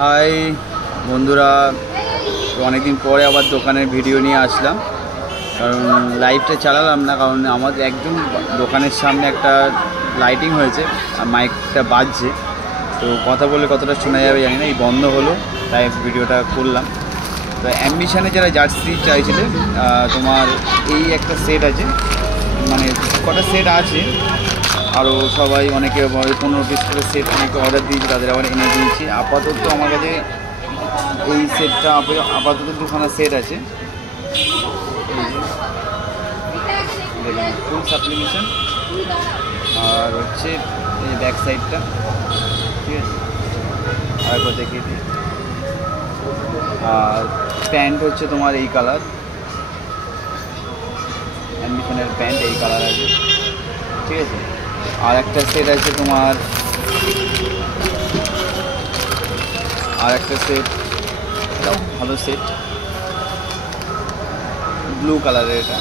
High বন্ধুরা, অনেকদিন পরে আবার দোকানের ভিডিও নিয়ে আসলাম। কারণ লাইভটা চালালাম না, কারণ আমাদের একদম দোকানের সামনে একটা লাইটিং হয়েছে আর মাইকটা বাজছে, তো কথা বলে কতটা শোনা যাবে জানি না, এই বন্ধ হলো তাই ভিডিওটা করলাম। তো অ্যাম্বিশনে যারা জার্সি চাইছিলে, তোমার এই একটা সেট আছে, মানে কটা সেট আছে, আরও সবাই অনেকে 15 পিস করে সেট অনেকে অর্ডার দিয়েছি, তাদের আবার এনে দিয়েছি। আপাতত আমার কাছে এই সেটটা আপাতত দুখানা সেট আছে, ফুল সাপ্লিমেশন, আর হচ্ছে এই ব্যাক সাইডটা, ঠিক আছে, আরেকবার দেখিয়ে দিই। আর প্যান্ট হচ্ছে তোমার এই কালার, অ্যাম্বিশনের প্যান্ট এই কালার আছে, ঠিক আছে। আর একটা সেট আছে তোমার, আর একটা সেট, এটাও ভালো সেট, ব্লু কালারের, এটা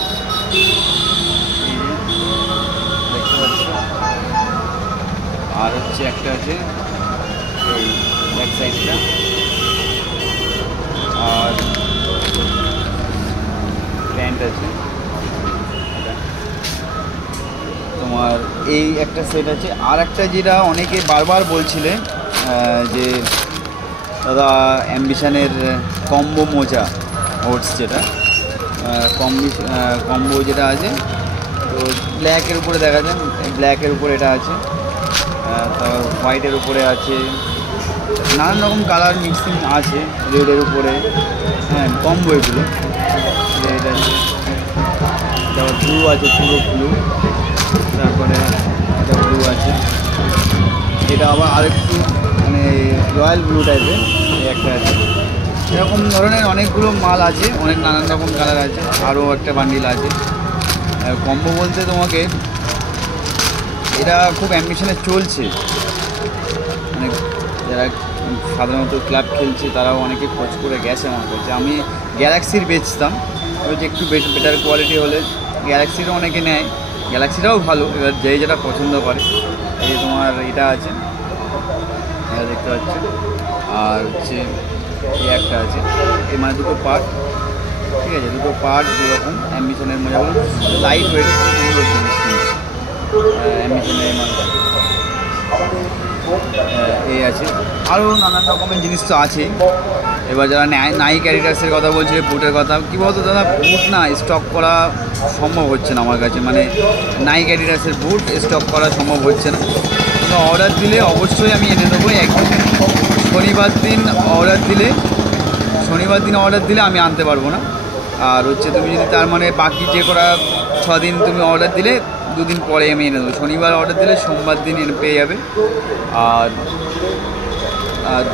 দেখতে পাচ্ছ। আর হচ্ছে একটা আছে এই ব্যাক সাইডটা, আর প্যান্ট আছে তোমার, এই একটা সেট আছে। আর একটা যেটা অনেকে বারবার বলছিলে যে দাদা অ্যাম্বিশনের কম্বো মোজা ওটস, যেটা কম্বো যেটা আছে, তো ব্ল্যাকের উপরে দেখা যায়, ব্ল্যাকের উপরে এটা আছে, তারপর হোয়াইটের উপরে আছে, নানান রকম কালার মিক্সিং আছে, রেডের উপরে, হ্যাঁ কম্বো এগুলো, রেড আছে, তারপর ব্লু আছে, পুরো ব্লু, তারপরে এটা ব্লু আছে, এটা আবার আরেকটু মানে রয়্যাল ব্লু টাইপের একটা আছে। এরকম ধরনের অনেকগুলো মাল আছে, অনেক নানান রকম কালার আছে, আরও একটা বান্ডিল আছে। কম্বো বলতে তোমাকে এটা খুব অ্যাম্বিশনে চলছে, মানে যারা সাধারণত ক্লাব খেলছে তারাও অনেকে খোঁজ করে গেছে আমার কাছে। আমি গ্যালাক্সির বেচতাম, ওই যে একটু বেটার কোয়ালিটি হলে গ্যালাক্সিরও অনেকে নেয়, গ্যালাক্সিটাও ভালো, এবার যে যেটা পছন্দ করে। এই যে তোমার এটা আছে, এটা দেখতে পাচ্ছ, আর হচ্ছে এই একটা আছে, এই মানে দুটো পার্ট, ঠিক আছে, দুটো পার্ট দুরকম। অ্যাম্বিশনের মজাগুলো লাইট ওয়েট সুন্দর জিনিস, অ্যাম্বিশনের মালটা এই আছে, আরও নানান রকমের জিনিস তো আছেই। এবার যারা নাইক অ্যাডিডাসের কথা বলছে, বুটের কথা, কী বলতো দাদা, বুট না স্টক করা সম্ভব হচ্ছে না আমার কাছে, মানে নাইক অ্যাডিডাসের বুট স্টক করা সম্ভব হচ্ছে না। তো অর্ডার দিলে অবশ্যই আমি এনে দেবো, একদম শনিবার দিন অর্ডার দিলে আমি আনতে পারবো না। আর হচ্ছে তুমি যদি তার মানে বাকি যে করা 6 দিন তুমি অর্ডার দিলে 2 দিন পরে আমি এনে দেবো। শনিবার অর্ডার দিলে সোমবার দিন পেয়ে যাবে, আর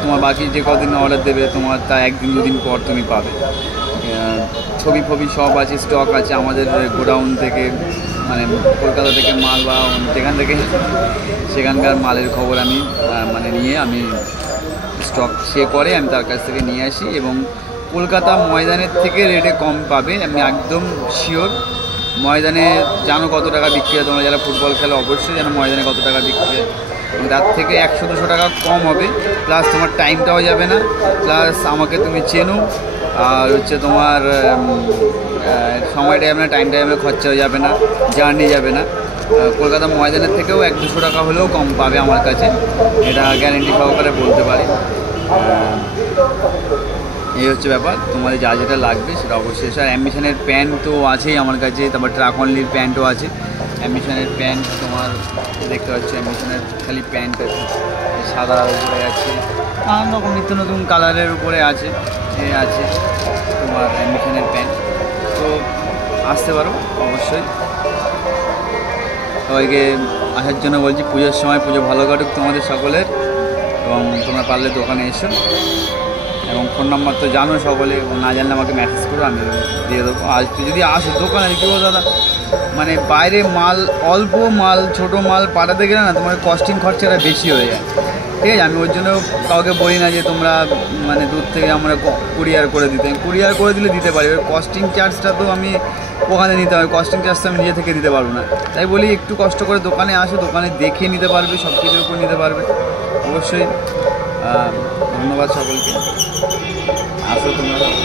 তোমার বাকি যে কদিন অর্ডার দেবে তোমার তা 1 দিন 2 দিন পর তুমি পাবে। ছবি ফবি সব আছে, স্টক আছে আমাদের গোডাউন থেকে, মানে কলকাতা থেকে মাল বা যেখান থেকে সেখানকার মালের খবর আমি মানে নিয়ে আমি স্টক সে করে আমি তার কাছ থেকে নিয়ে আসি, এবং কলকাতা ময়দানের থেকে রেটে কম পাবে, আমি একদম শিওর। ময়দানে জানো কত টাকা বিক্রি হয়, তোমরা যারা ফুটবল খেলো অবশ্যই জানো ময়দানে কত টাকা বিক্রি হয়, এবং তার থেকে 100-200 টাকা কম হবে, প্লাস তোমার টাইমটাও যাবে না, প্লাস আমাকে তুমি চেনো, আর হচ্ছে তোমার সময়টা যাবে না, টাইমটা যাবে না, খরচা যাবে না, জার্নি যাবে না। কলকাতা ময়দানের থেকেও 100-200 টাকা হলেও কম পাবে আমার কাছে, এটা গ্যারেন্টি সহকারে বলতে পারি। এই হচ্ছে ব্যাপার, তোমাদের যা যেটা লাগবে সেটা অবশ্যই। আর অ্যাম্বিশনের প্যান্ট তো আছেই আমার কাছে, তারপর ট্রাক অনলির প্যান্টও আছে। অ্যাম্বিশনের প্যান্ট তোমার দেখতে পাচ্ছ, অ্যাম্বিশনের খালি প্যান্ট আছে, সাদার উপরে আছে, নানান রকম নিত্য নতুন কালারের উপরে আছে, এ আছে তোমার অ্যাম্বিশনের প্যান্ট। তো আসতে পারো অবশ্যই, সবাইকে আসার জন্য বলছি। পুজোর সময় পুজো ভালো কাটুক তোমাদের সকলের, এবং তোমরা পারলে দোকানে এসো, এবং ফোন নাম্বার তো জানো সকলে, এবং না জানলে আমাকে মেসেজ করো, আমি দিয়ে দেবো। আজ যদি আসো দোকানে, কী বলো দাদা, মানে বাইরে মাল অল্প মাল ছোটো মাল পাঠাতে গেলে না তোমার কস্টিং খরচাটা বেশি হয়ে যায়, ঠিক আছে। আমি ওই জন্য কাউকে বলি না যে তোমরা মানে দূর থেকে আমরা কুরিয়ার করে দিলে দিতে পারি, কস্টিং চার্জটা তো আমি ওখানে নিতে হবে, কস্টিং চার্জটা আমি নিজে থেকে দিতে পারবো না। তাই বলি একটু কষ্ট করে দোকানে আসো, দোকানে দেখে নিতে পারবে, সব কিছুর উপর নিতে পারবে অবশ্যই। ধন্যবাদ সকলকে, আসো তোমরা।